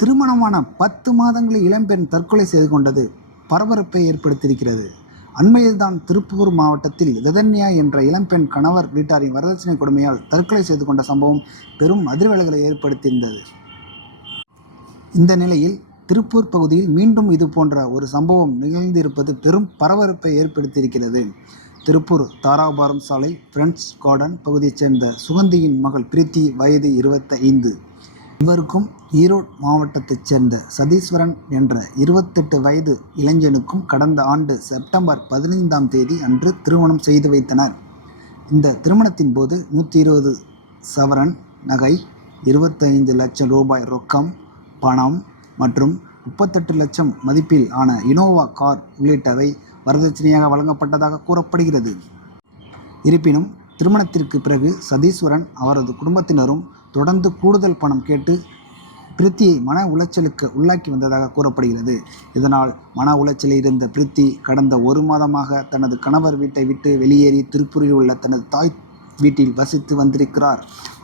திருமணமான 10 மாதங்களில் இளம்பெண் தற்கொலை செய்து கொண்டது பரபரப்பை ஏற்படுத்தியிருக்கிறது. அண்மையில்தான் திருப்பூர் மாவட்டத்தில் ரிதன்யா என்ற இளம்பெண் கணவர் வீட்டாரின் வரதட்சணை கொடுமையால் தற்கொலை செய்து கொண்ட சம்பவம் பெரும் அதிர்வலைகளை ஏற்படுத்தியிருந்தது. இந்த நிலையில் திருப்பூர் பகுதியில் மீண்டும் இது போன்ற ஒரு சம்பவம் நிகழ்ந்திருப்பது பெரும் பரபரப்பை ஏற்படுத்தியிருக்கிறது. திருப்பூர் தாராபுரம் சாலை பிரெண்ட்ஸ் கார்டன் பகுதியைச் சேர்ந்த சுகந்தியின் மகள் பிரீத்தி, வயது 25. இவருக்கும் ஈரோடு மாவட்டத்தைச் சேர்ந்த சதீஸ்வரன் என்ற 28 வயது இளைஞனுக்கும் கடந்த ஆண்டு செப்டம்பர் 15ஆம் தேதி அன்று திருமணம் செய்து வைத்தனர். இந்த திருமணத்தின் போது 120 சவரன் நகை, 25 லட்சம் ரூபாய் ரொக்கம், பணம் மற்றும் 38 லட்சம் மதிப்பில் ஆன இனோவா கார் உள்ளிட்டவை வரதட்சணையாக வழங்கப்பட்டதாக கூறப்படுகிறது. இருப்பினும் திருமணத்திற்கு பிறகு சதீஸ்வரன் அவரது குடும்பத்தினரும் தொடர்ந்து கூடுதல் பணம் கேட்டு பிரீத்தியை மன உளைச்சலுக்கு உள்ளாக்கி வந்ததாக கூறப்படுகிறது. இதனால் மன உளைச்சலில் இருந்த பிரீத்தி கடந்த 1 மாதமாக தனது கணவர் வீட்டை விட்டு வெளியேறி திருப்பூரில் உள்ள தனது தாய் வீட்டில் வசித்து வந்திருக்கிறார்.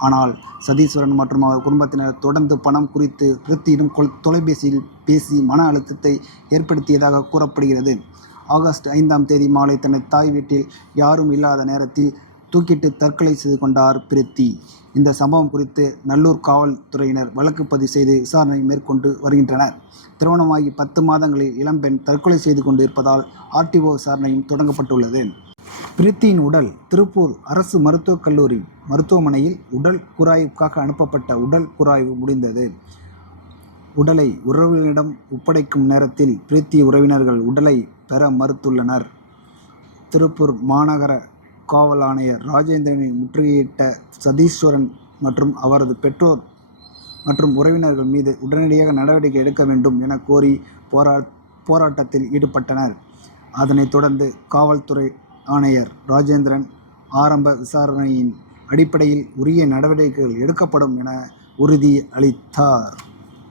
ஆனால் சதீஸ்வரன் மற்றும் அவர் குடும்பத்தினர் தொடர்ந்து பணம் குறித்து பிரீத்தியிடம் தொலைபேசியில் பேசி மன அழுத்தத்தை ஏற்படுத்தியதாக கூறப்படுகிறது. ஆகஸ்ட் 5ஆம் தேதி மாலை தனது தாய் வீட்டில் யாரும் இல்லாத நேரத்தில் தூக்கிட்டு தற்கொலை செய்து கொண்டார் பிரீத்தி. இந்த சம்பவம் குறித்து நல்லூர் காவல்துறையினர் வழக்கு பதிவு செய்து விசாரணை மேற்கொண்டு வருகின்றனர். திருமணமாகி 10 மாதங்களில் இளம்பெண் தற்கொலை செய்து கொண்டு இருப்பதால் ஆர்டிஓ விசாரணையும் தொடங்கப்பட்டுள்ளது. பிரீத்தியின் உடல் திருப்பூர் அரசு மருத்துவக் கல்லூரி மருத்துவமனையில் உடல் கூராய்வுக்காக அனுப்பப்பட்ட உடல் கூராய்வு முடிந்தது. உடலை உறவினரிடம் ஒப்படைக்கும் நேரத்தில் பிரீத்தி உறவினர்கள் உடலை பெற மறுத்துள்ளனர். திருப்பூர் மாநகர காவல் ஆணையர் ராஜேந்திரனை முற்றுகையிட்ட சதீஸ்வரன் மற்றும் அவரது பெற்றோர் மற்றும் உறவினர்கள் மீது உடனடியாக நடவடிக்கை எடுக்க வேண்டும் என கோரி போராட்டத்தில் ஈடுபட்டனர். அதனைத் தொடர்ந்து காவல்துறை ஆணையர் ராஜேந்திரன் ஆரம்ப விசாரணையின் அடிப்படையில் உரிய நடவடிக்கைகள் எடுக்கப்படும் என உறுதி அளித்தார்.